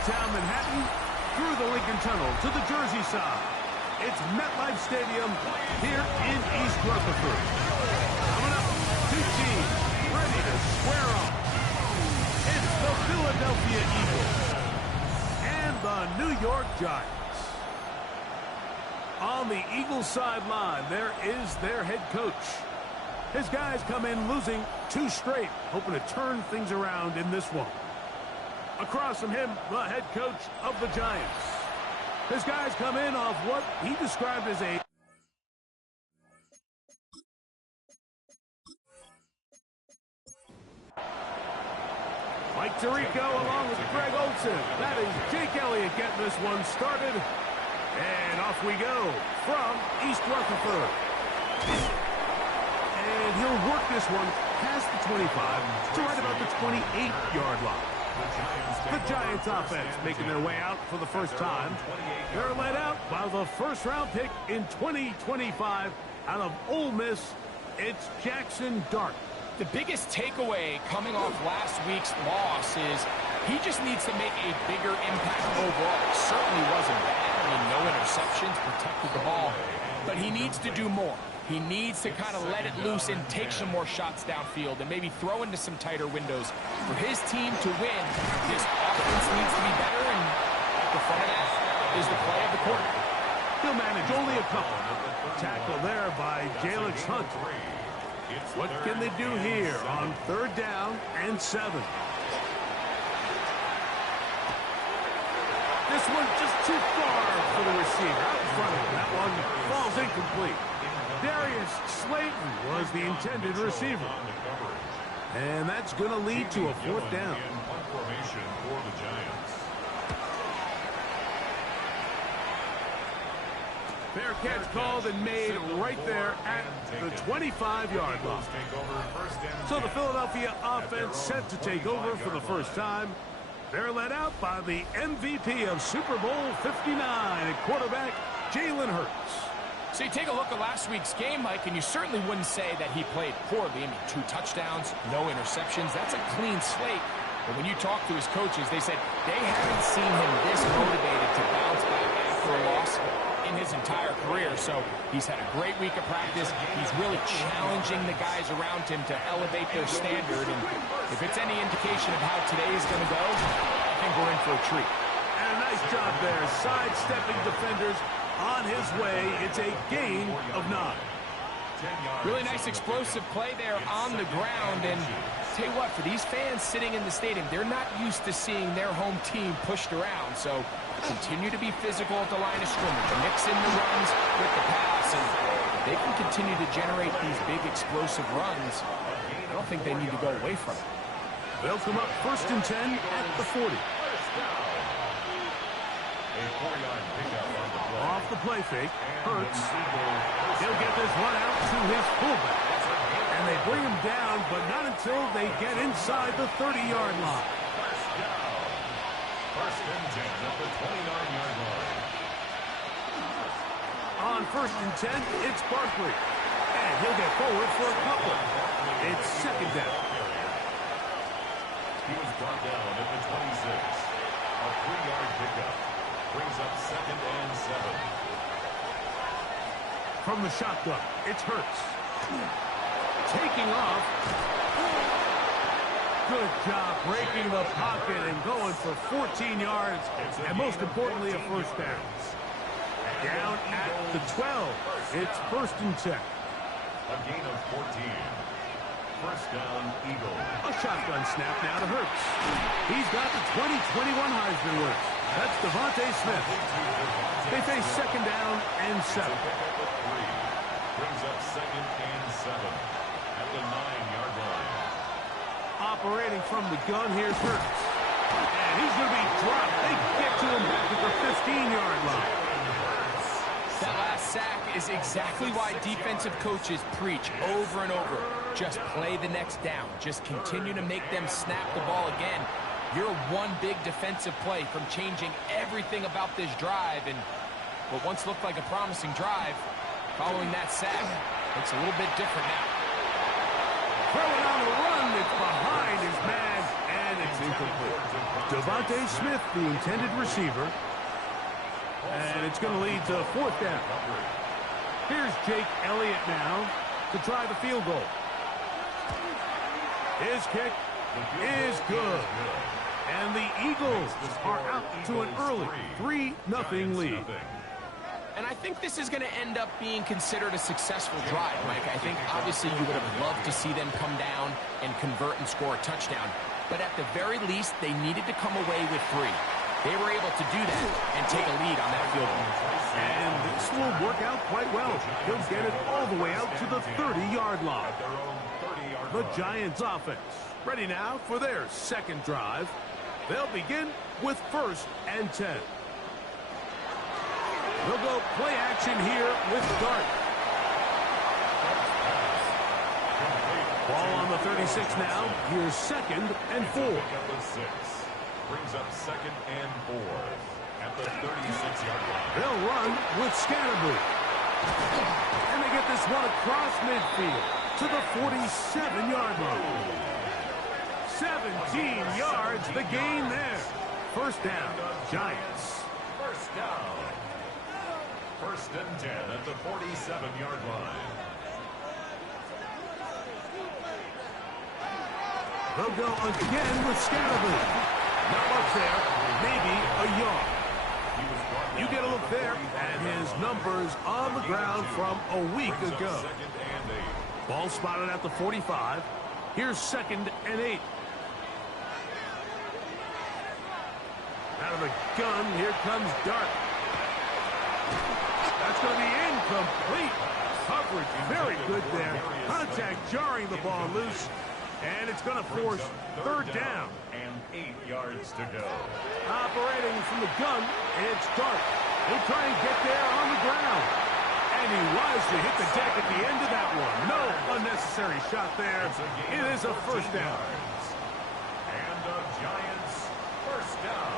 Midtown Manhattan, through the Lincoln Tunnel to the Jersey side. It's MetLife Stadium here in East Rutherford. Coming up, two teams ready to square off. It's the Philadelphia Eagles and the New York Giants. On the Eagles sideline, there is their head coach. His guys come in losing 2 straight, hoping to turn things around in this one. Across from him, the head coach of the Giants. His guys come in off what he described as a Mike Tirico along with Greg Olsen. That is Jake Elliott getting this one started. And off we go from East Rutherford. And he'll work this one past the 25 to right about the 28-yard line. The Giants offense making their way out for the first time. They're led out by the first-round pick in 2025 out of Ole Miss. It's Jackson Dart. The biggest takeaway coming off last week's loss is he just needs to make a bigger impact overall. It certainly wasn't bad. I mean, no interceptions, protected the ball. But he needs to do more. He needs to kind of let it loose and take some more shots downfield and maybe throw into some tighter windows. For his team to win, this offense needs to be better, and at the front of that is the play of the quarterback. He'll manage only a couple. Tackle there by Jalen Hunt. What can they do here on 3rd down and 7? This one's just too far for the receiver. Out in front of him. That one falls incomplete. Darius Slayton was the intended receiver. And that's going to lead to a 4th down. Fair catch called and made right there at the 25-yard line. So the Philadelphia offense set to take over for the first time. They're led out by the MVP of Super Bowl 59 at quarterback, Jalen Hurts. So you take a look at last week's game, Mike, and you certainly wouldn't say that he played poorly. I mean, 2 touchdowns, no interceptions. That's a clean slate. But when you talk to his coaches, they said they haven't seen him this motivated to bounce back after a loss in his entire career. So he's had a great week of practice. He's really challenging the guys around him to elevate their standard. And if it's any indication of how today is going to go, I think we're in for a treat. And a nice job there, sidestepping defenders. On his way, it's a gain of 9. Really nice explosive play there on the ground. And tell you what, for these fans sitting in the stadium, they're not used to seeing their home team pushed around. So continue to be physical at the line of scrimmage. Mix in the runs with the pass. And they can continue to generate these big explosive runs. I don't think they need to go away from it. They'll come up 1st and 10 at the 40. Off the play fake, Hurts. He'll get this one out to his fullback. And they bring him down, but not until they get inside the 30-yard line. First and 10 at the 29-yard line. On 1st and 10, it's Barkley. And he'll get forward for a couple. It's 2nd down. He was brought down at the 26. A 3-yard pickup. Brings up 2nd and 7. From the shotgun, it's Hurts. Taking off. Good job breaking the pocket and going for 14 yards. And most importantly, a 1st down. Down at the 12. It's 1st and 10. A gain of 14. 1st down, Eagles. A shotgun snap now to Hurts. He's got the 2021 Heisman winners. That's Devontae Smith. They face 2nd down and 7. Brings up 2nd and 7 at the 9-yard line. Operating from the gun, here's Hurts. And he's going to be dropped. They get to him back at the 15-yard line. That last sack is exactly why defensive coaches preach over and over. Just play the next down. Just continue to make them snap the ball again. You're one big defensive play from changing everything about this drive. And what once looked like a promising drive, following that sack, looks a little bit different now. Throwing on the run, it's behind his man, and And it's incomplete. Devontae Smith, the intended receiver. And it's going to lead to fourth down. Here's Jake Elliott now to try the field goal. His kick is good. And the Eagles are out to an early 3-0 lead. And I think this is going to end up being considered a successful drive, Mike. I think obviously you would have loved to see them come down and convert and score a touchdown. But at the very least, they needed to come away with 3. They were able to do that and take a lead on that field goal. And this will work out quite well. He'll get it all the way out to the 30-yard line. The Giants offense ready now for their second drive. They'll begin with 1st and 10. They'll go play action here with Dart. Ball on the 36 now. Here's 2nd and 4. Brings up 2nd and 4 at the 36-yard line. They'll run with Scatterboo. And they get this one across midfield to the 47-yard line. 17 yards, the gain there. 1st down, Giants. 1st down. 1st and 10 at the 47-yard line. They'll go again with Scatterboo. Not much there, maybe a yard. You get a look there at his numbers on the ground from a week ago. Ball spotted at the 45. Here's 2nd and 8. Out of the gun, here comes Dart. That's going to be incomplete. Coverage very good there. Contact jarring the ball loose. And it's going to force 3rd down. And 8 yards to go. Operating from the gun, it's Dart. He'll try and get there on the ground. And he wisely hit the deck at the end of that one. No unnecessary shot there. It is a 1st down. And the Giants 1st down.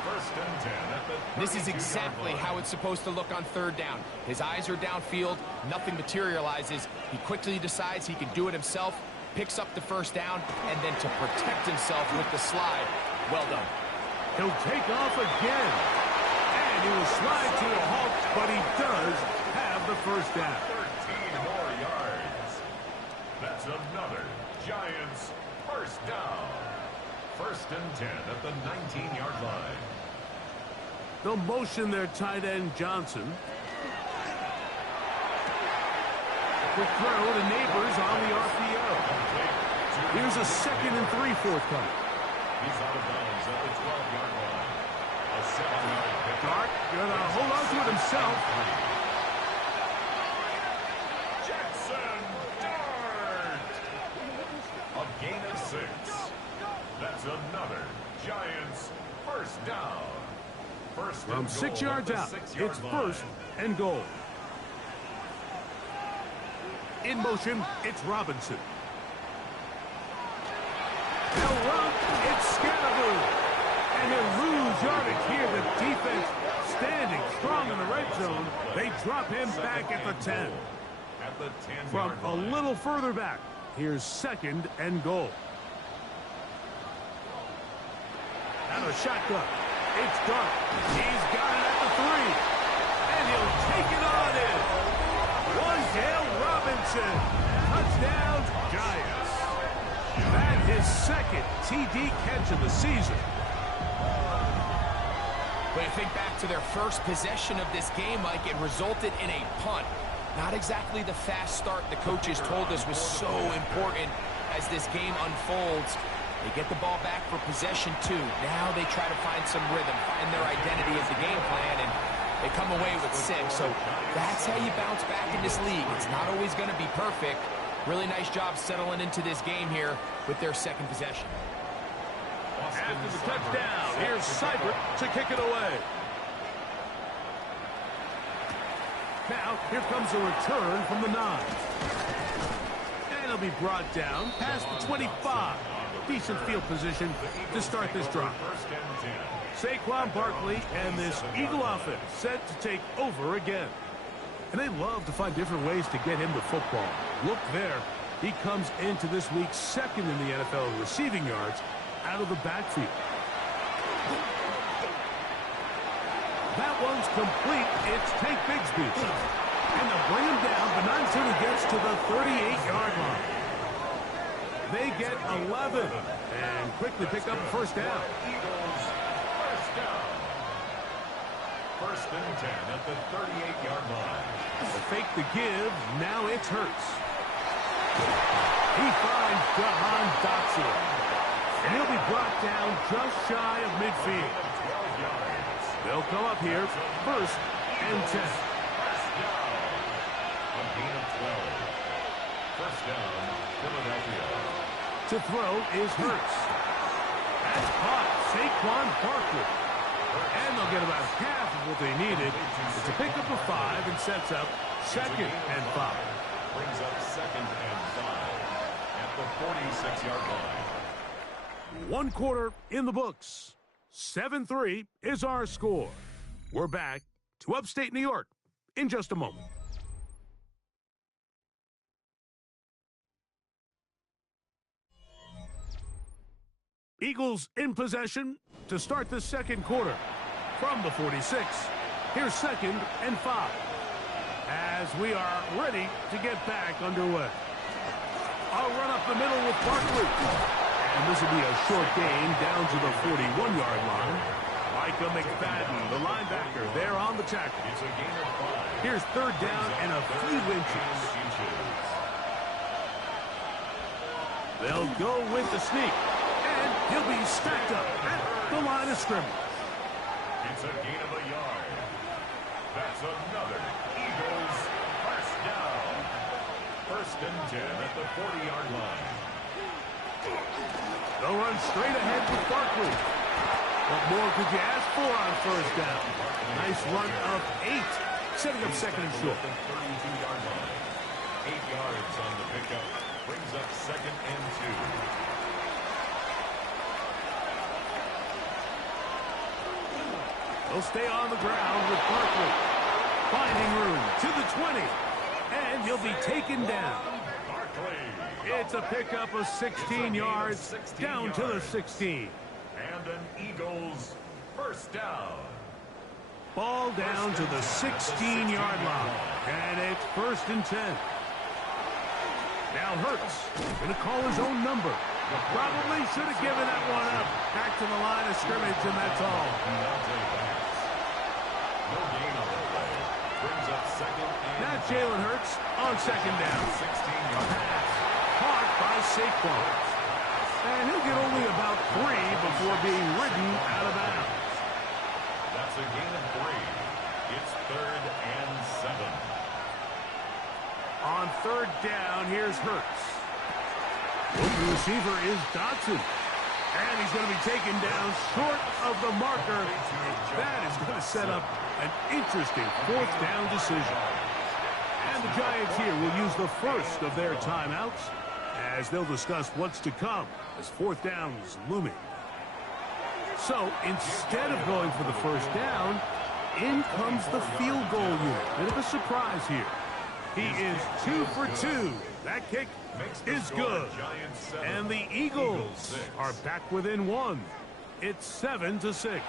1st and 10 at the This is exactly how it's supposed to look on 3rd down. His eyes are downfield. Nothing materializes. He quickly decides he can do it himself, picks up the 1st down, and then to protect himself with the slide. Well done. He'll take off again. And he will slide to a halt, but he does have the 1st down. 13 more yards. That's another Giants 1st down. 1st and 10 at the 19-yard line. They'll motion their tight end, Johnson. Quick throw to Neighbors on the RPO. Here's a 2nd and 3 forthcoming. He's out of bounds at the 12-yard line. A 7-yard pick. Dart gonna hold on to it himself. Jackson Dart. A gain of 6. That's another Giants 1st down. From 6 yards out, it's 1st and goal. In motion, it's Robinson. They'll run, it's Scatterboo. And he'll lose yardage here. The defense standing strong in the red zone. They drop him back at the 10. At the 10-yard From a line. little further back, here's 2nd and goal. Out of the shotgun. It's Dart. He's got it at the 3. And he'll take it on in. Wandale Robinson. Touchdown, Giants. That is 2nd TD catch of the season. But you think back to their first possession of this game, Mike, it resulted in a punt. Not exactly the fast start the coaches told us was so important as this game unfolds. They get the ball back for possession 2. Now they try to find some rhythm, find their identity as the game plan, and they come away with 6. So that's how you bounce back in this league. It's not always going to be perfect. Really nice job settling into this game here with their 2nd possession. After the touchdown, here's Seibert to kick it away. Now, here comes a return from the 9. And he'll be brought down past the 25. Decent field position to start this drive. Saquon Barkley and this Eagle offense set to take over again. And they love to find different ways to get him the football. Look there. He comes into this week second in the NFL in receiving yards out of the backfield. That one's complete. It's Tank Bigsby. And they'll bring him down, but not until he gets to the 38-yard line. They get 11 and quickly pick up a first down. Eagles, first down. First and 10 at the 38-yard line. They fake the give. Now it's Hurts. He finds Jahan Dotson. And he'll be brought down just shy of midfield. 12 yards. They'll come up here first and 10. First down. A gain of 12. First down, Philadelphia. To throw is Hurts. That's caught. Saquon Barkley. And they'll get about half of what they needed. It's a pickup of 5 and sets up second and 5. Brings up second and 5 at the 46-yard line. 1 quarter in the books. 7-3 is our score. We're back to upstate New York in just a moment. Eagles in possession to start the second quarter. From the 46, here's second and 5. As we are ready to get back underway. I'll run up the middle with Barkley. And this will be a short gain down to the 41-yard line. Micah McFadden, the linebacker, there on the tackle. It's a gain of 5. Here's third down and a few inches. They'll go with the sneak. And he'll be stacked up at the line of scrimmage. It's a gain of a yard. That's another Eagles first down. First and 10 at the 40-yard line. They'll run straight ahead with Barkley. What more could you ask for on first down? Nice run of 8, setting up second and short. 32-yard line. 8 yards on the pickup. Brings up second and 2. They'll stay on the ground with Barkley. Finding room to the 20. And he'll be taken down. It's a pickup of 16 yards, down to the 16. And an Eagles first down. Ball down to the 16-yard line. And it's first and 10. Now Hurts going to call his own number. Probably should have given that one up. Back to the line of scrimmage, and that's all. No gain on the play. Brings up second and Now Jalen Hurts on second down. 16-yard Pass caught by Saquon. And he'll get only about 3 before being ridden out of bounds. That's a gain of 3. It's third and 7. On third down, here's Hurts. Open receiver is Dotson. And he's going to be taken down short of the marker. That is going to set up an interesting fourth down decision. And the Giants here will use the first of their timeouts as they'll discuss what's to come as fourth down is looming. So instead of going for the first down, in comes the field goal unit. Bit of a surprise here. He is 2 for 2. That kick is good. And the Eagles are back within 1. It's 7-6.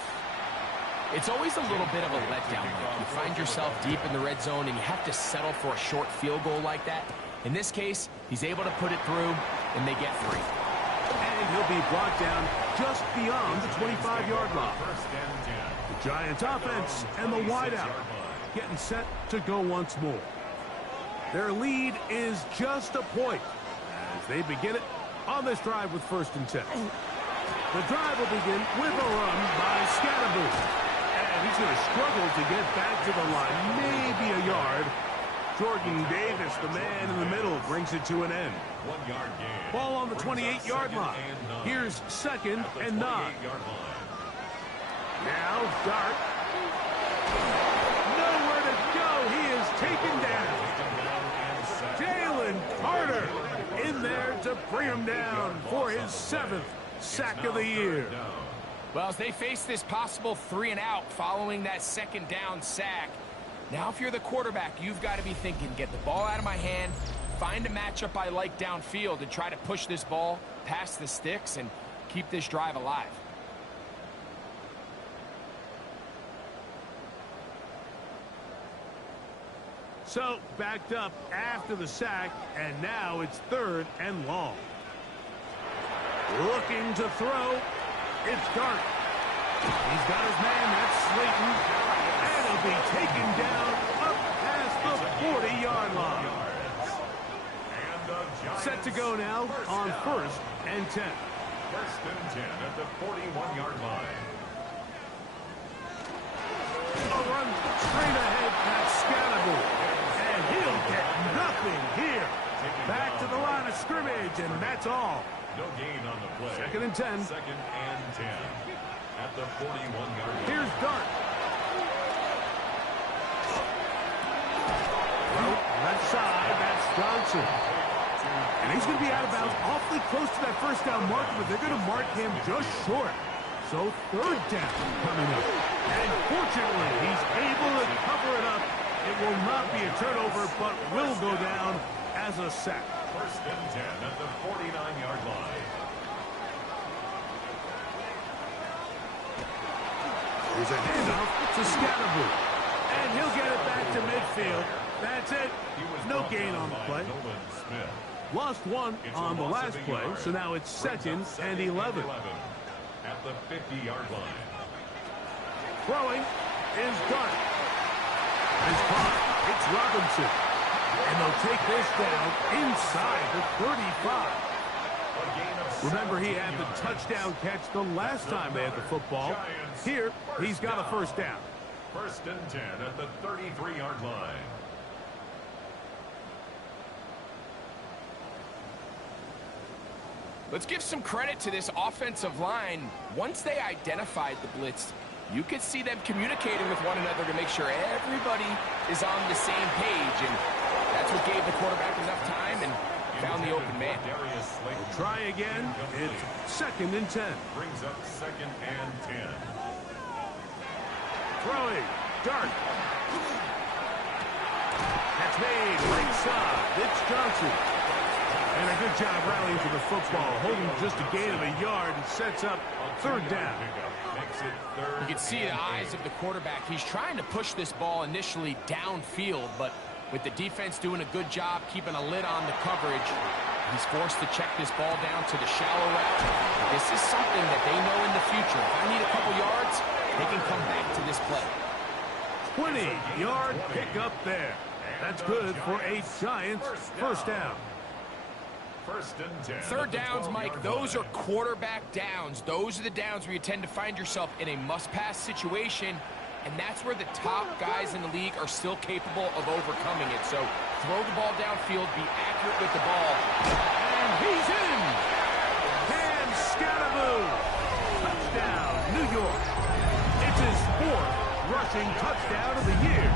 It's always a little bit of a letdown. You find yourself deep in the red zone and you have to settle for a short field goal like that. In this case, he's able to put it through, and they get 3. And he'll be brought down just beyond the 25-yard line. The Giants offense and the wideout getting set to go once more. Their lead is just a point as they begin it on this drive with first and 10. The drive will begin with a run by Scatterboo. And he's going to struggle to get back to the line, maybe a yard. Jordan Davis, the man in the middle, brings it to an end. 1 yard gain. Ball on the 28-yard line. Here's second and 9. Now Dart. Nowhere to go. He is taken down. Jalen Carter in there to bring him down for his 7th sack of the year. Well, as they face this possible 3 and out following that second down sack, now if you're the quarterback, you've got to be thinking, get the ball out of my hand, find a matchup I like downfield and try to push this ball past the sticks and keep this drive alive. So, backed up after the sack, and now it's 3rd and long. Looking to throw. It's Dart. He's got his man. That's Slayton. And he'll be taken down up past the 40-yard line. Set to go now on 1st and 10. 1st and 10 at the 41-yard line. A run straight ahead. That's Scalable. And he'll get nothing here. Back to the line of scrimmage, and that's all. No gain on the play. 2nd and 10. 2nd and 10 at the 41-yard line. Here's Dart. Left side, that's Johnson. And he's going to be out of bounds awfully close to that 1st down marker, but they're going to mark him just short. So 3rd down coming up. And fortunately, he's able to cover it up. It will not be a turnover, but will go down as a sack. 1st and 10 at the 49-yard line. Here's a handoff to Scalaboo. And he'll get it back to midfield. That's it. No gain on the play. Lost 1 on the last play, so now it's 2nd and 11. At the 50-yard line. Throwing is Dart. It's caught. It's Robinson. And they'll take this down inside the 35. Remember, he had the touchdown catch the last time they had the football. Here, he's got a 1st down. 1st and 10 at the 33-yard line. Let's give some credit to this offensive line. Once they identified the blitz, you could see them communicating with one another to make sure everybody is on the same page. And that's what gave the quarterback enough time and found the open man. We'll try again. It's 2nd and 10. Brings up 2nd and 10. Throwing. Dart. That's made. Right side. It's Johnson. And a good job rallying to the football. Holding just a gain of a yard and sets up 3rd down. You can see the eyes of the quarterback. He's trying to push this ball initially downfield, but with the defense doing a good job keeping a lid on the coverage, he's forced to check this ball down to the shallow route. This is something that they know in the future. If I need a couple yards, they can come back to this play. 20-yard pickup there. That's good for a Giants 1st down. 1st and 10. 3rd downs, Mike, those are quarterback downs. Those are the downs where you tend to find yourself in a must-pass situation, and that's where the top guys in the league are still capable of overcoming it. So throw the ball downfield, be accurate with the ball. And he's in! Cam Scalaboo! Touchdown, New York. It's his 4th rushing touchdown of the year.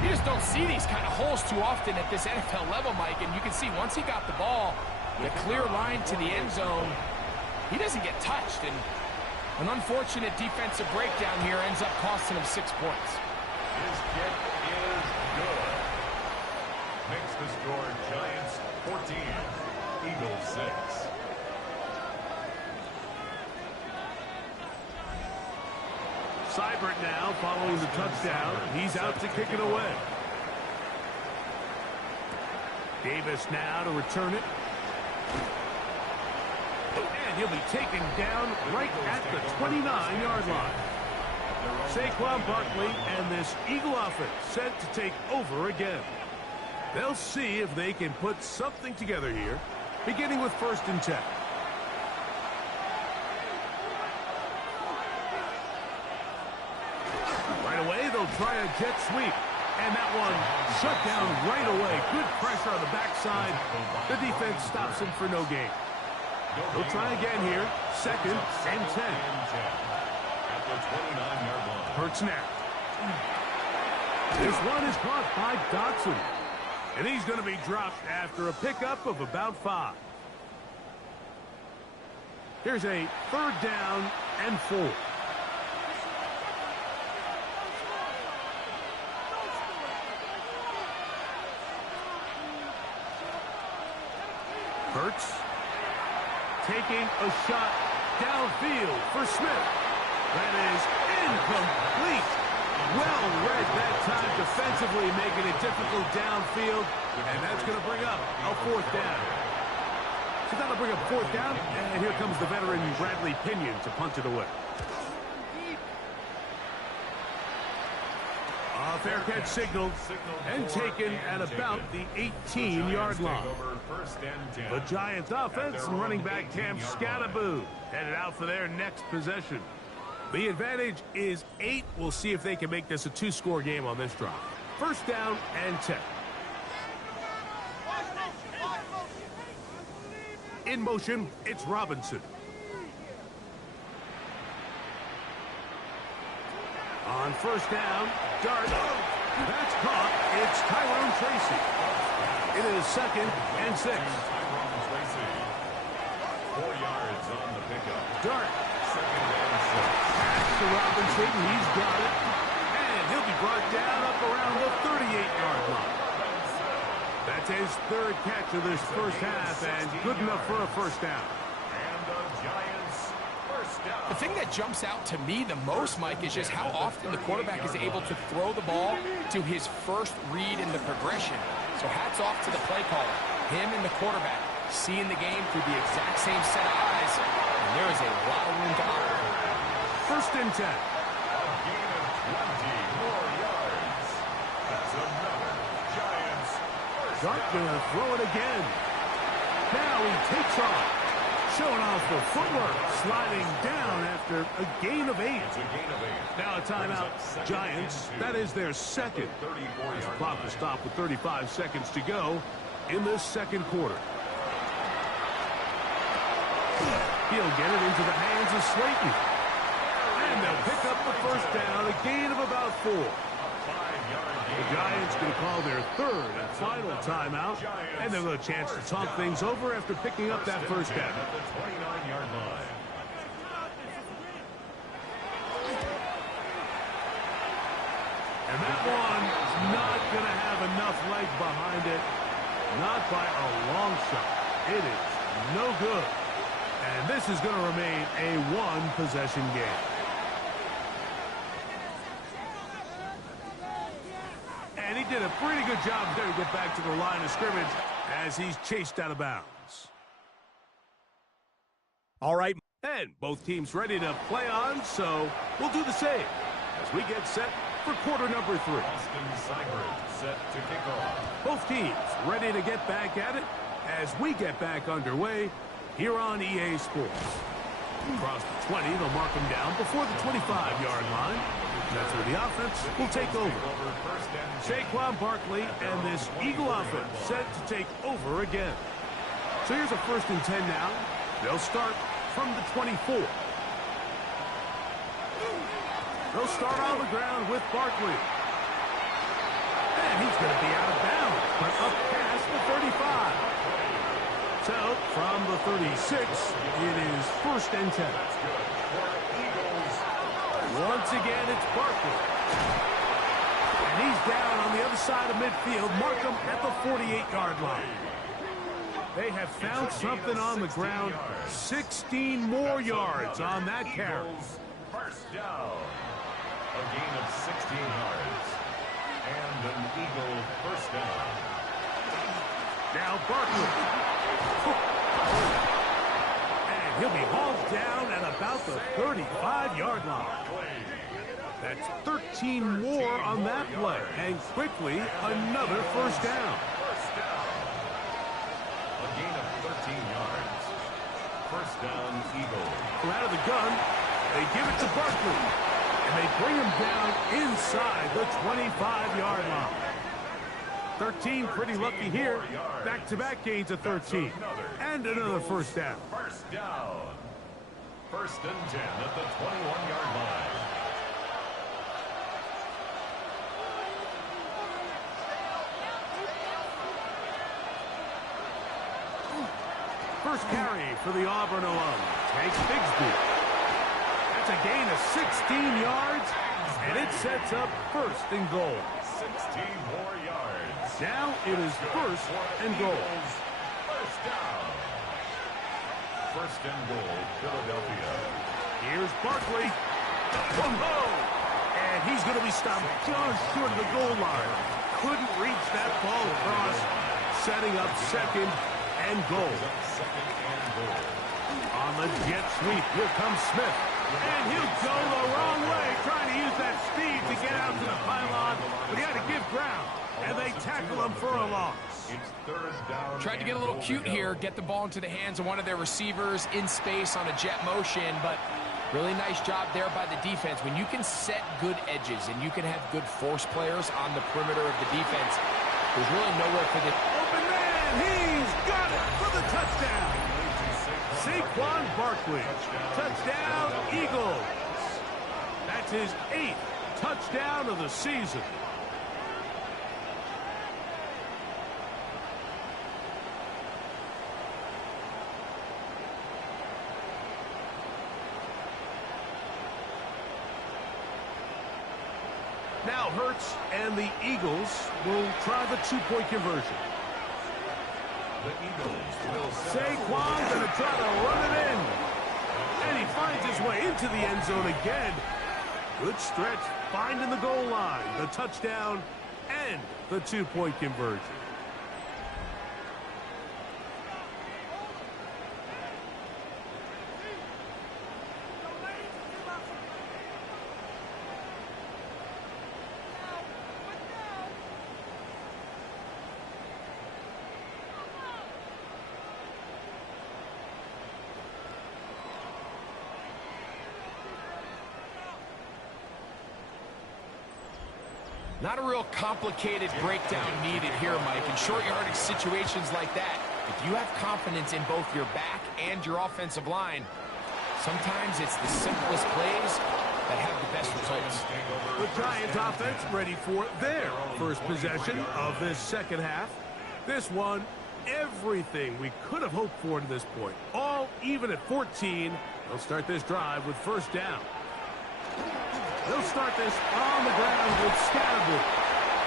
You just don't see these kind of holes too often at this NFL level, Mike, and you can see once he got the ball, the clear line to the end zone, he doesn't get touched, and an unfortunate defensive breakdown here ends up costing him 6 points. His kick is good. Makes the score Giants 14, Eagles 6. Seibert now following the touchdown. He's out to kick it away. Davis now to return it. And he'll be taken down right at the 29-yard line. Saquon Barkley and this Eagle offense set to take over again. They'll see if they can put something together here, beginning with 1st and 10. Right away, they'll try a jet sweep. And that one shut down right away. Good pressure on the backside. The defense stops him for no gain. They'll try again here. 2nd and 10. At the 29-yard line. Hurts now. This one is caught by Dotson. And he's going to be dropped after a pickup of about 5. Here's a 3rd down and 4. Hurts taking a shot downfield for Smith. That is incomplete. Well read that time defensively, making it difficult downfield, and that's going to bring up a fourth down. So that'll bring up fourth down, and here comes the veteran Bradley Pinion to punt it away. A fair catch signaled and taken at about the 18-yard line. The Giants offense and running back Cam Scattaboo headed out for their next possession. The advantage is 8. We'll see if they can make this a 2-score game on this drive. First down and 10. In motion, it's Robinson. On first down, Dart. That's caught. It's Tyrone Tracy. It is second and 6. 4 yards on the pickup. Dart. Second and 6. Pass to Robinson. He's got it. And he'll be brought down up around the 38-yard line. That's his third catch of this first half, and good enough for a first down. And the Giants first down. The thing that jumps out to me the most, Mike, is just how often the quarterback is able to throw the ball to his first read in the progression. So hats off to the play caller. Him and the quarterback seeing the game through the exact same set of eyes. And there is a lot of room to operate. First and 10. A gain of 20 more yards. That's another Giants first Dart down. gonna throw it again. Now he takes off. Showing off the footwork. Sliding down after a gain of 8. It's a gain of 8. Now a timeout. Giants, that is their second. As the clock will stop with 35 seconds to go in this second quarter. He'll get it into the hands of Slayton. And they'll pick up the first down, a gain of about 4. The Giants going to call their third and final timeout, and they'll have a chance to talk things over after picking up that first down. At the 29-yard line. And that one's not going to have enough leg behind it. Not by a long shot. It is no good. And this is going to remain a one-possession game. And he did a pretty good job there to get back to the line of scrimmage as he's chased out of bounds. All right, and both teams ready to play on, so we'll do the same as we get set for quarter number 3. Austin Seibert set to kick off. Both teams ready to get back at it as we get back underway here on EA Sports. Across the 20, they'll mark him down before the 25-yard line. That's where the offense will take over. Saquon Barkley and this Eagle offense set to take over again. So here's a first and 10 now. They'll start from the 24. They'll start on the ground with Barkley. And he's going to be out of bounds, but up past the 35. So, from the 36, it is first and 10. Once again, it's Barkley. And he's down on the other side of midfield. Mark him at the 48-yard line. They have found something on the ground. 16 more yards on that carry. First down. A gain of 16 yards. And an Eagle first down. Now Barkley. And he'll be hauled down at about the 35-yard line. That's 13 more on that play. And quickly, another first down. First down. A gain of 13 yards. First down, Eagle. From out of the gun, they give it to Barkley. And they bring him down inside the 25-yard line. 13, pretty lucky here. Back-to-back gains of 13. And another first down. First down. First and 10 at the 21-yard line. First carry for the Auburn alum. Takes Bigsby. That's a gain of 16 yards, and it sets up first and goal. 16 more yards. Now it is first and goal. First down. First and goal, Philadelphia. Here's Barkley. Whoa! And he's going to be stopped just short of the goal line. Couldn't reach that ball across. Setting up second and goal. On the jet sweep, here comes Smith. And he'll go the wrong way, trying to use that speed to get out to the pylon. But he had to give ground. And they tackle him for a loss. It's third down. Tried to get a little cute here, get the ball into the hands of one of their receivers in space on a jet motion, but really nice job there by the defense. When you can set good edges and you can have good force players on the perimeter of the defense, there's really nowhere for the... Open man, he's got it for the touchdown. Saquon Barkley, touchdown Eagles. That's his 8th touchdown of the season. Now Hurts and the Eagles will try the two-point conversion. The Eagles will Saquon going to try to run it in. And he finds his way into the end zone again. Good stretch, finding the goal line, the touchdown, and the two-point conversion. Not a real complicated breakdown needed here, Mike. In short yardage situations like that, if you have confidence in both your back and your offensive line, sometimes it's the simplest plays that have the best results. The Giants offense ready for their first possession of this second half. This one, everything we could have hoped for to this point. All even at 14. They'll start this drive with first down. They'll start this on the ground with Scatterbrain.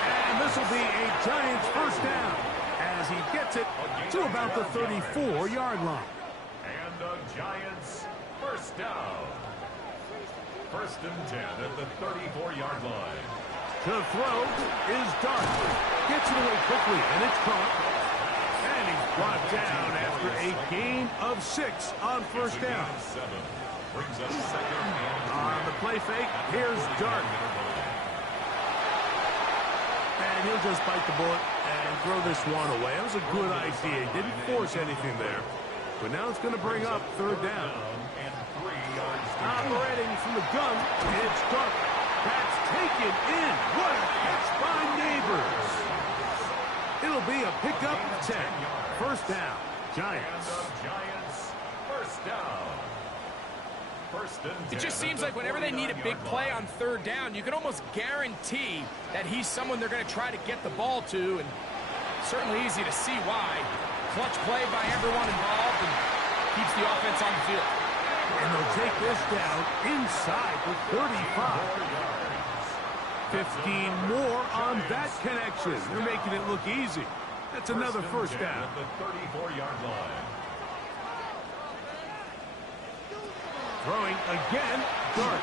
And this will be a Giants first down as he gets it to about the 34-yard line. And the Giants first down. First and 10 at the 34-yard line. To throw is Dart. Gets it away quickly, and it's caught. And he's brought down after a gain of 6 on first down. Brings up second and On the play fake, here's Dart. And he'll just bite the bullet and throw this one away. It was a good idea. Didn't force anything there. But now it's going to bring up third down. and 3 yards to go. Operating from the gun, it's Dart. That's taken in. What a catch by Neighbors. It'll be a pickup of 10. First down, And Giants. the Giants first down. First and 10 It just seems at like the whenever they need a big 49-yard play line. on third down, you can almost guarantee that he's someone they're going to try to get the ball to, and certainly easy to see why. Clutch play by everyone involved and keeps the offense on the field. And they'll take this down inside the 35. 15 more on that connection. They're making it look easy. That's another first down. At the 34-yard line. Throwing again, Dart.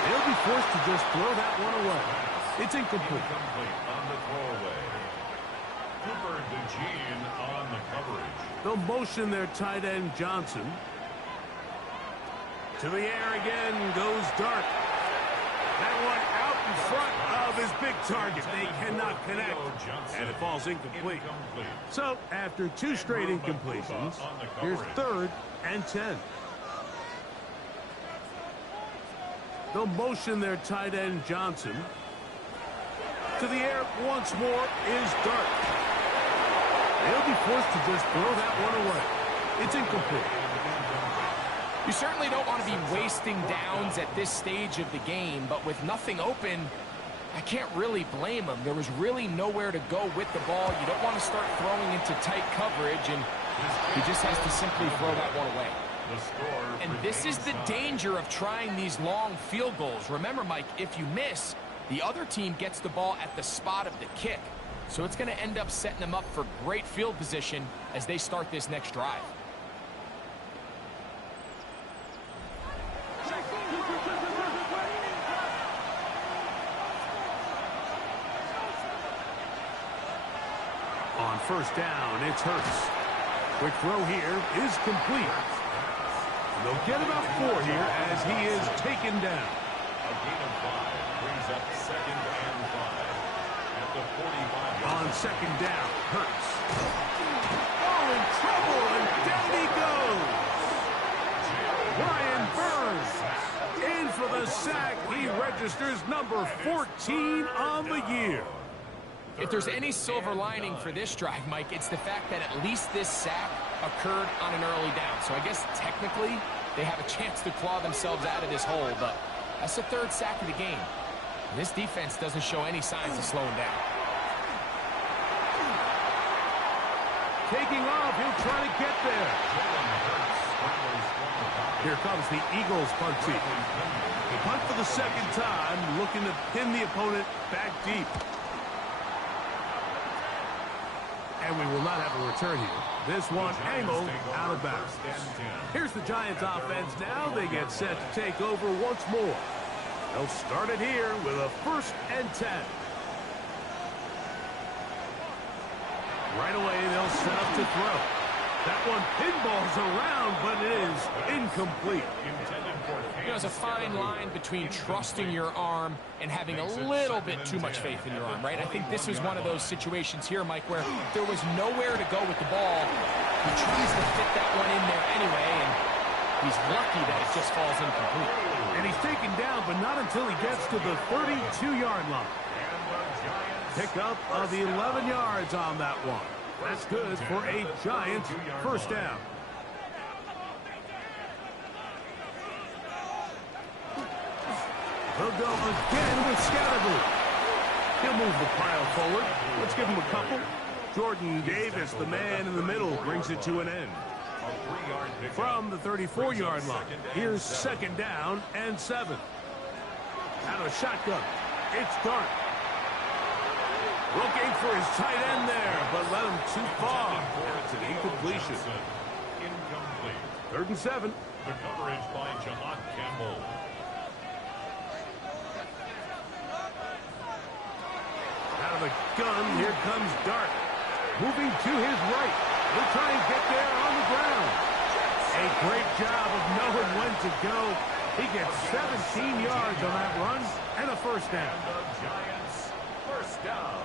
They'll be forced to just throw that one away. It's incomplete. Incomplete on the throwaway. Cooper DeJean on the coverage. They'll motion their tight end Johnson. To the air again goes Dart. That one out in front of his big target. They cannot connect, and it falls incomplete. So, after 2 straight incompletions, here's third and 10. They'll motion their tight end Johnson. To the air once more is Dart. They'll be forced to just throw that one away. It's incomplete. You certainly don't want to be wasting downs at this stage of the game, but with nothing open, I can't really blame him. There was really nowhere to go with the ball. You don't want to start throwing into tight coverage, and he just has to simply throw that one away. And this is the danger of trying these long field goals. Remember, Mike, if you miss, the other team gets the ball at the spot of the kick. So it's going to end up setting them up for great field position as they start this next drive. On first down, it's Hurts. Quick throw here is complete. They'll get about 4 here as he is taken down. A gain of 5 brings up 2nd and 5 at the 45. On second down, Hurts. Oh, in trouble, and down he goes. Brian Burns in for the sack. He registers number 14 on the year. If there's any silver lining for this drive, Mike, it's the fact that at least this sack occurred on an early down. So I guess technically they have a chance to claw themselves out of this hole, but that's the 3rd sack of the game. And this defense doesn't show any signs of slowing down. Taking off, he'll try to get there. Here comes the Eagles punt team. The punt for the 2nd time, looking to pin the opponent back deep. And we will not have a return here. This one angled out of bounds. Here's the Giants offense now. They get set to take over once more. They'll start it here with a 1st and 10. Right away, they'll set up to throw. That one pinballs around, but it is incomplete. You know, there's a fine line between trusting your arm and having a little bit too much faith in your arm, right? I think this was one of those situations here, Mike, where there was nowhere to go with the ball. He tries to fit that one in there anyway, and he's lucky that it just falls incomplete. And he's taken down, but not until he gets to the 32-yard line. Pickup of 11 yards on that one. That's good for a Giants 1st down. He'll go again with Scattergood. He'll move the pile forward. Let's give him a couple. Jordan Davis, the man in the middle, brings it to an end. From the 34-yard line, here's 2nd down and 7. Out of shotgun, it's Dart. Looking for his tight end there, but let him too far. It's an incompletion. Incomplete. 3rd and 7. The coverage by Jalot Campbell. Out of the gun, here comes Dart. Moving to his right. He'll try and get there on the ground. A great job of knowing when to go. He gets 17 yards on that run and a 1st down. And the Giants 1st down.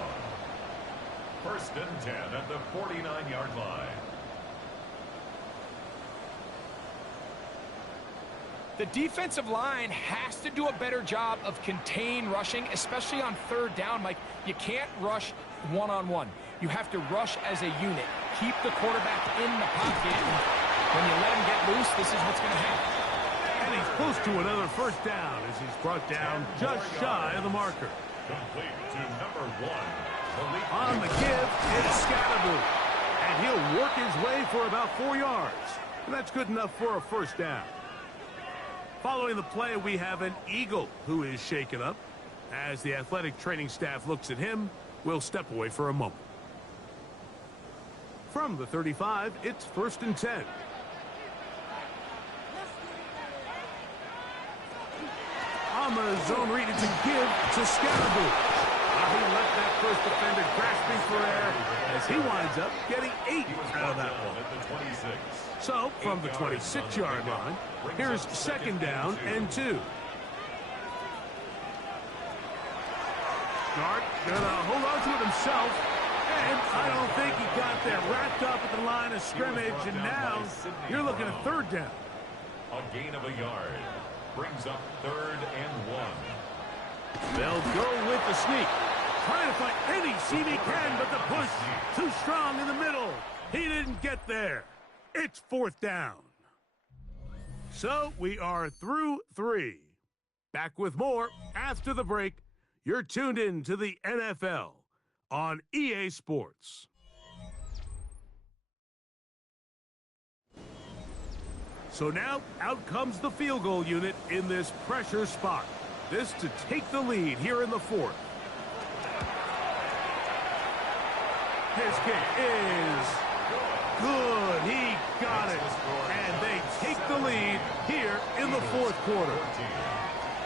1st and 10 at the 49-yard line. The defensive line has to do a better job of contain rushing, especially on 3rd down, Mike. You can't rush one-on-one. You have to rush as a unit. Keep the quarterback in the pocket. When you let him get loose, this is what's going to happen. And he's close to another 1st down as he's brought down just shy of the marker. Complete to number 1. On the give, it's Scattergood. And he'll work his way for about 4 yards. And that's good enough for a 1st down. Following the play, we have an Eagle who is shaken up. As the athletic training staff looks at him, we'll step away for a moment. From the 35, it's 1st and 10. On the zone read, it's a give to Scattergood. He left that 1st defender grasping for air as he winds up getting 8 out of that one. So, from the 26-yard line, here's 2nd down and 2. Dart gonna hold on to it himself, and I don't think he got there. Wrapped up at the line of scrimmage, and now you're looking at 3rd down. A gain of a yard brings up 3rd and 1. They'll go with the sneak. Trying to find any seam he can, but the push too strong in the middle. He didn't get there. It's 4th down. So we are through 3. Back with more after the break. You're tuned in to the NFL on EA Sports. So now out comes the field goal unit in this pressure spot. This to take the lead here in the 4th. His kick is good. He got it. And they take the lead here in the fourth quarter.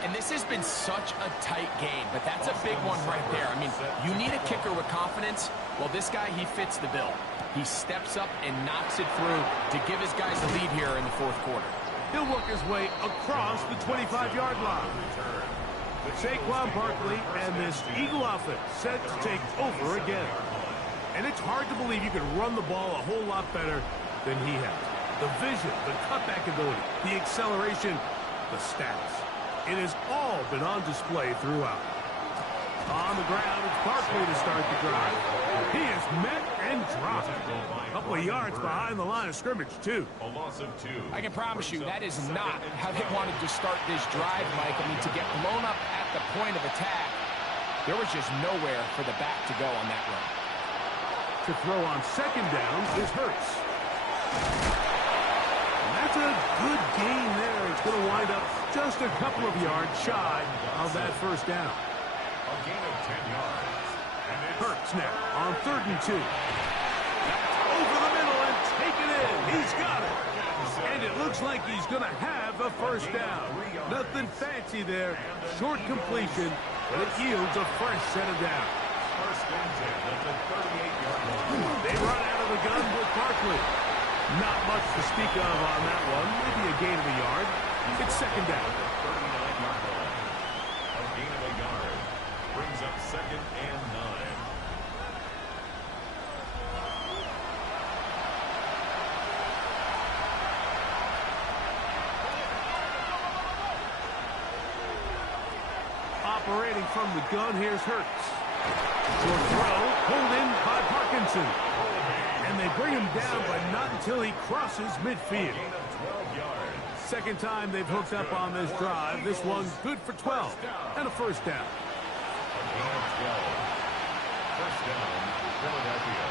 And this has been such a tight game, but that's a big one right there. I mean, you need a kicker with confidence. Well, this guy, he fits the bill. He steps up and knocks it through to give his guys the lead here in the fourth quarter. He'll work his way across the 25-yard line. Saquon Barkley and this Eagle offense set to take over again. And it's hard to believe you can run the ball a whole lot better than he has. The vision, the cutback ability, the acceleration, the stats. It has all been on display throughout. On the ground, it's Barkley to start the drive. He is met and dropped. A couple of yards behind the line of scrimmage, too. A loss of 2. I can promise you that is not how they wanted to start this drive, Mike. I mean, to get blown up at the point of attack, there was just nowhere for the back to go on that run. To throw on second down is Hurts. And that's a good gain there. It's going to wind up just a couple of yards shy of that first down. A gain of 10 yards. And it's Hurts now on 3rd and 2. Over the middle and take it in. He's got it. And it looks like he's going to have a first down. Nothing fancy there. Short completion, but it yields a fresh set of downs. first and 10 at the 38-yard line. They run out of the gun with Barkley. Not much to speak of on that one. Maybe a gain of a yard. It's second down. 39-yard line. A gain of a yard brings up 2nd and 9. Operating from the gun, here's Hurts. Short throw, pulled in by Parkinson. And they bring him down, but not until he crosses midfield. Gain of 12 yards. Second time they've hooked up on this drive. This one's good for 12 and a first down. A gain of 12. First down, Philadelphia.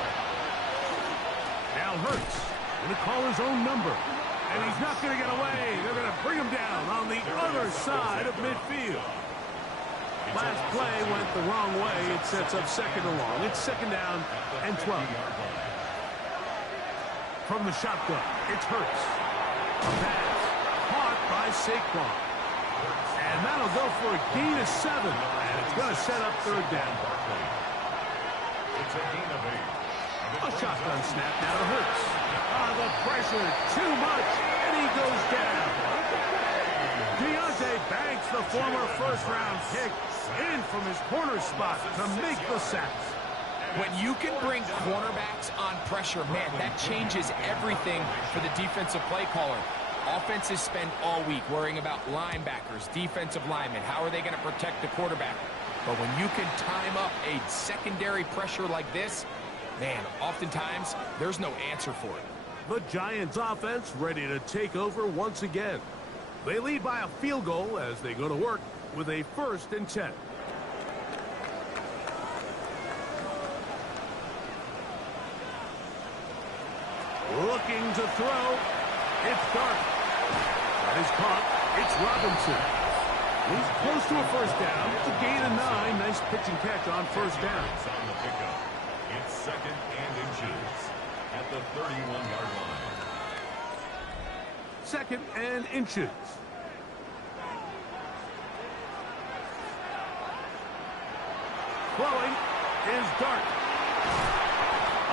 Now Hurts going to call his own number. And he's not going to get away. They're going to bring him down on the other side of midfield. Last play went the wrong way. It sets up second and long. It's second down and 12. From the shotgun, it's Hurts. A pass caught by Saquon. And that'll go for a gain of 7. And it's going to set up third down. It's a gain of 8. A shotgun snap now to Hurts. The pressure, too much, and he goes down. Deontay Banks, the former first-round pick, in from his corner spot to make the sack. When you can bring cornerbacks on pressure, man, that changes everything for the defensive play caller. Offenses spend all week worrying about linebackers, defensive linemen. How are they going to protect the quarterback? But when you can time up a secondary pressure like this, man, oftentimes there's no answer for it. The Giants offense ready to take over once again. They lead by a field goal as they go to work with a 1st and 10. Looking to throw. It's Dark. That is caught. It's Robinson. He's close to a first down. It's a gain of 9. Nice pitch and catch on first down. On the pickup. It's 2nd and inches at the 31-yard line. 2nd and inches. Throwing is Dark.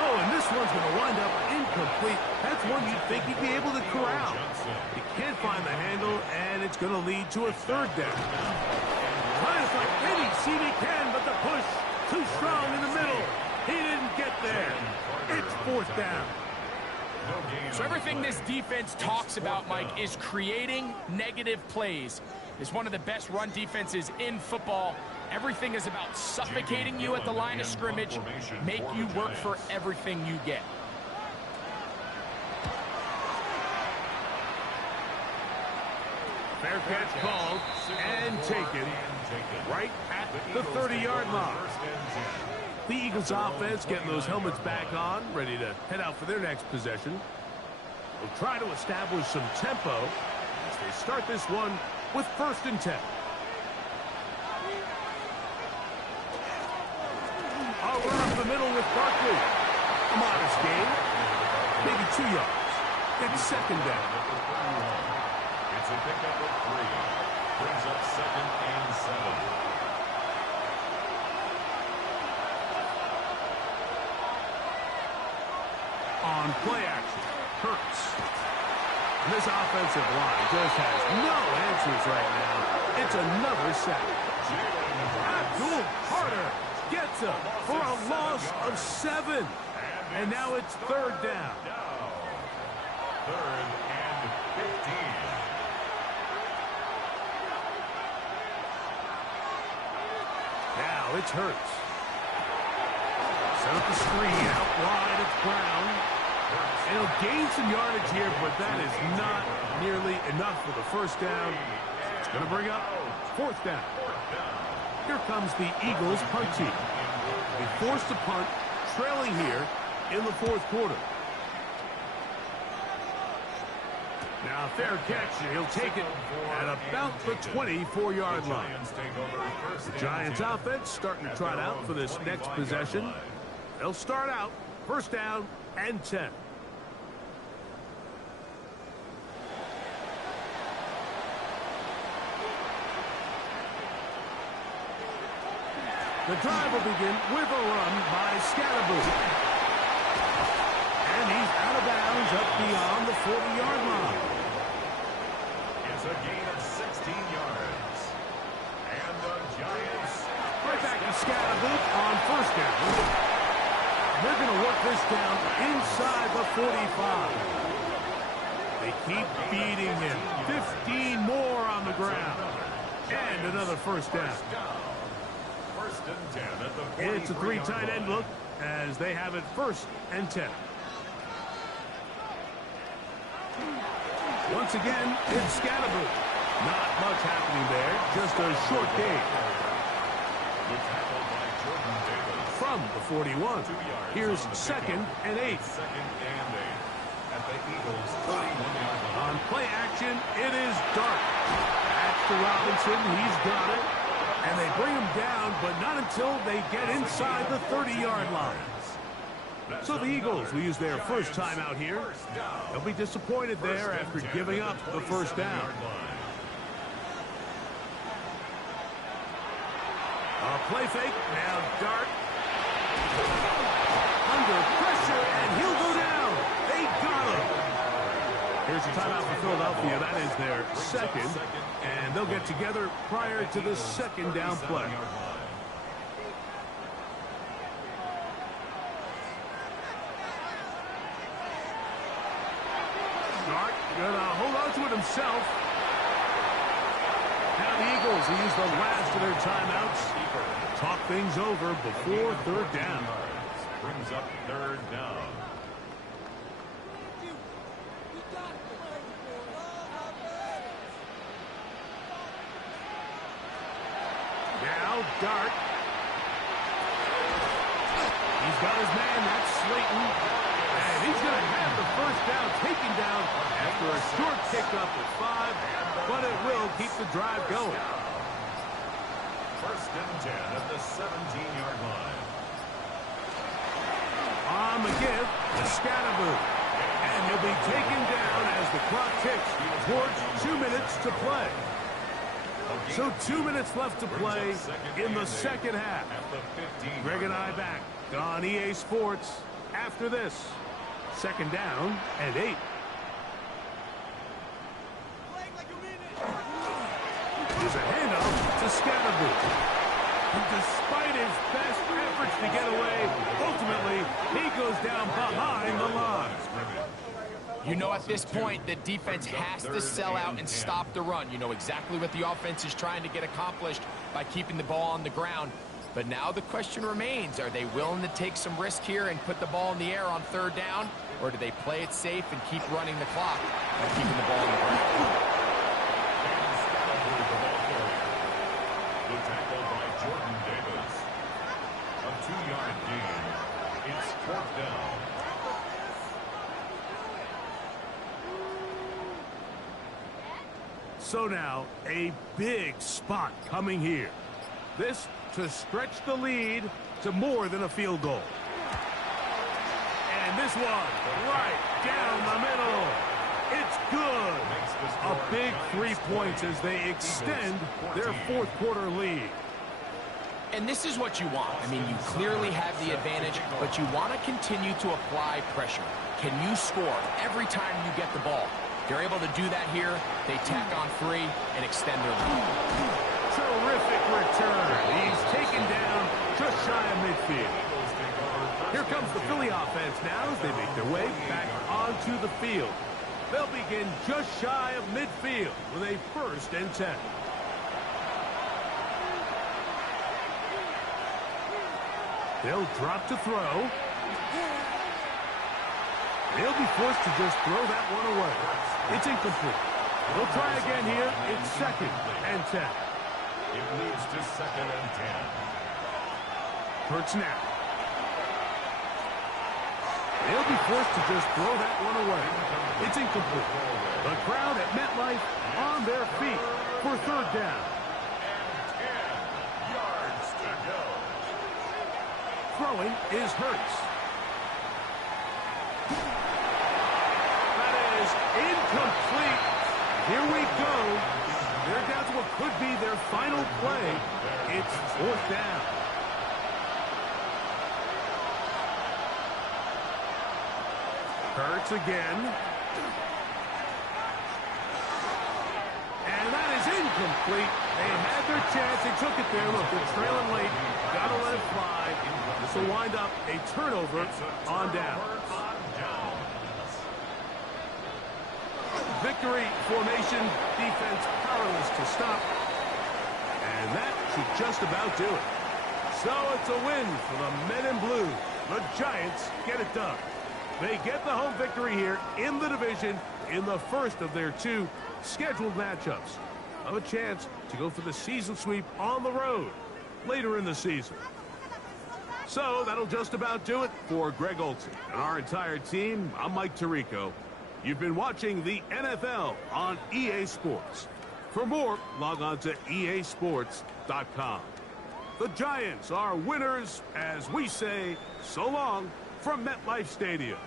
Oh, and this one's going to wind up incomplete. That's one you'd think he'd be able to corral. He can't find the handle, and it's going to lead to a third down. Trying to find any seam he can, but the push too strong in the middle. He didn't get there. It's 4th down. So everything this defense talks about, Mike, is creating negative plays. It's one of the best run defenses in football. Everything is about suffocating you at the line of scrimmage, make you work for everything you get. Fair catch called and taken right at the 30-yard line. The Eagles offense getting those helmets back on, ready to head out for their next possession. They'll try to establish some tempo as they start this one with 1st and 10. I'll run up the middle with Barkley. maybe 2 yards. It's second down. It's a pickup of 3. Brings up 2nd and 7. On play action, Hurts. This offensive line just has no answers right now. It's another sack. Abdul Carter gets him for a loss of 7. And now it's 3rd down. 3rd and 15. Now it's Hurts. Set up the screen out wide. It's Brown. And he'll gain some yardage here, but that is not nearly enough for the 1st down. It's going to bring up 4th down. Here comes the Eagles punt team. They forced to punt, trailing here in the 4th quarter. Now, fair catch, and he'll take it at about the 24-yard line. The Giants offense starting to trot out for this next possession. They'll start out 1st down and 10. The drive will begin with a run by Scatterboot. And he's out of bounds up beyond the 40-yard line. It's a gain of 16 yards. And the Giants... Right back to Scatterboot on 1st down. They're going to work this down inside the 45. They keep beating him. 15 more on the ground. And another 1st down. 1st and 10 at the It's a 3 tight end look as they have it 1st and 10. Once again, it's Scatterboot. Not much happening there, just a short gain. From the 41, here's 2nd and 8. 2nd and 8 at the Eagles' 31-yard line. On play action, it is Dart. That's to Robinson, he's got it. And they bring him down, but not until they get inside the 30-yard line. So the Eagles will use their 1st time out here. They'll be disappointed there after giving up the 1st down. A play fake, now Dart. Under pressure, and he'll go down. They got him. Here's a timeout for Philadelphia. That is their 2nd, and they'll get together prior to the 2nd down play. Dart gonna hold on to it himself. Now the Eagles will use the last of their timeouts. Talk things over before 3rd down. Brings up 3rd down. Now Dart. He's got his man, that's Slayton. And he's going to have the 1st down taken down after a short pickup at 5, but it will keep the drive going. 1st and 10 at the 17-yard line. On the give, the Scatterboot. And he'll be taken down as the clock ticks towards 2 minutes to play. So 2 minutes left to play in the 2nd half. Greg and I back on EA Sports after this. 2nd down and 8. There's a handoff to Scatterboot. And despite his best efforts to get away, ultimately, he goes down behind the line. You know, at this point, the defense has to sell out and stop the run. You know exactly what the offense is trying to get accomplished by keeping the ball on the ground. But now the question remains, are they willing to take some risk here and put the ball in the air on 3rd down? Or do they play it safe and keep running the clock by keeping the ball on the ground? The tackle by Jordan Davis. A 2-yard gain. It's 4th down. So now, a big spot coming here. This to stretch the lead to more than a field goal. And this this one. Right down the middle. It's good. A big 3 points as they extend their fourth quarter lead. And this is what you want. I mean, you clearly have the advantage, but you want to continue to apply pressure. Can you score every time you get the ball? They're able to do that here. They tack on 3 and extend their lead. Terrific return. He's taken down just shy of midfield. Here comes the Philly offense now as they make their way back onto the field. They'll begin just shy of midfield with a 1st and 10. They'll drop to throw. They'll be forced to just throw that one away. It's incomplete. They'll try again here. It's 2nd and 10. It leads to 2nd and 10. Hurts now. They'll be forced to just throw that one away. It's incomplete. The crowd at MetLife on their feet for 3rd down. And 10 yards to go. Throwing is Hurts. That is incomplete. Here we go. They're down to what could be their final play. It's 4th down. Hurts again. And that is incomplete. They had their chance. They took it there. Look, they're trailing late. Got to let it fly. This will wind up a turnover on down. Victory formation. Defense powerless to stop. And that should just about do it. So it's a win for the men in blue. The Giants get it done. They get the home victory here in the division in the first of their 2 scheduled matchups. Have a chance to go for the season sweep on the road later in the season. So that'll just about do it for Greg Olsen and our entire team. I'm Mike Tirico. You've been watching the NFL on EA Sports. For more, log on to easports.com. The Giants are winners as we say so long from MetLife Stadium.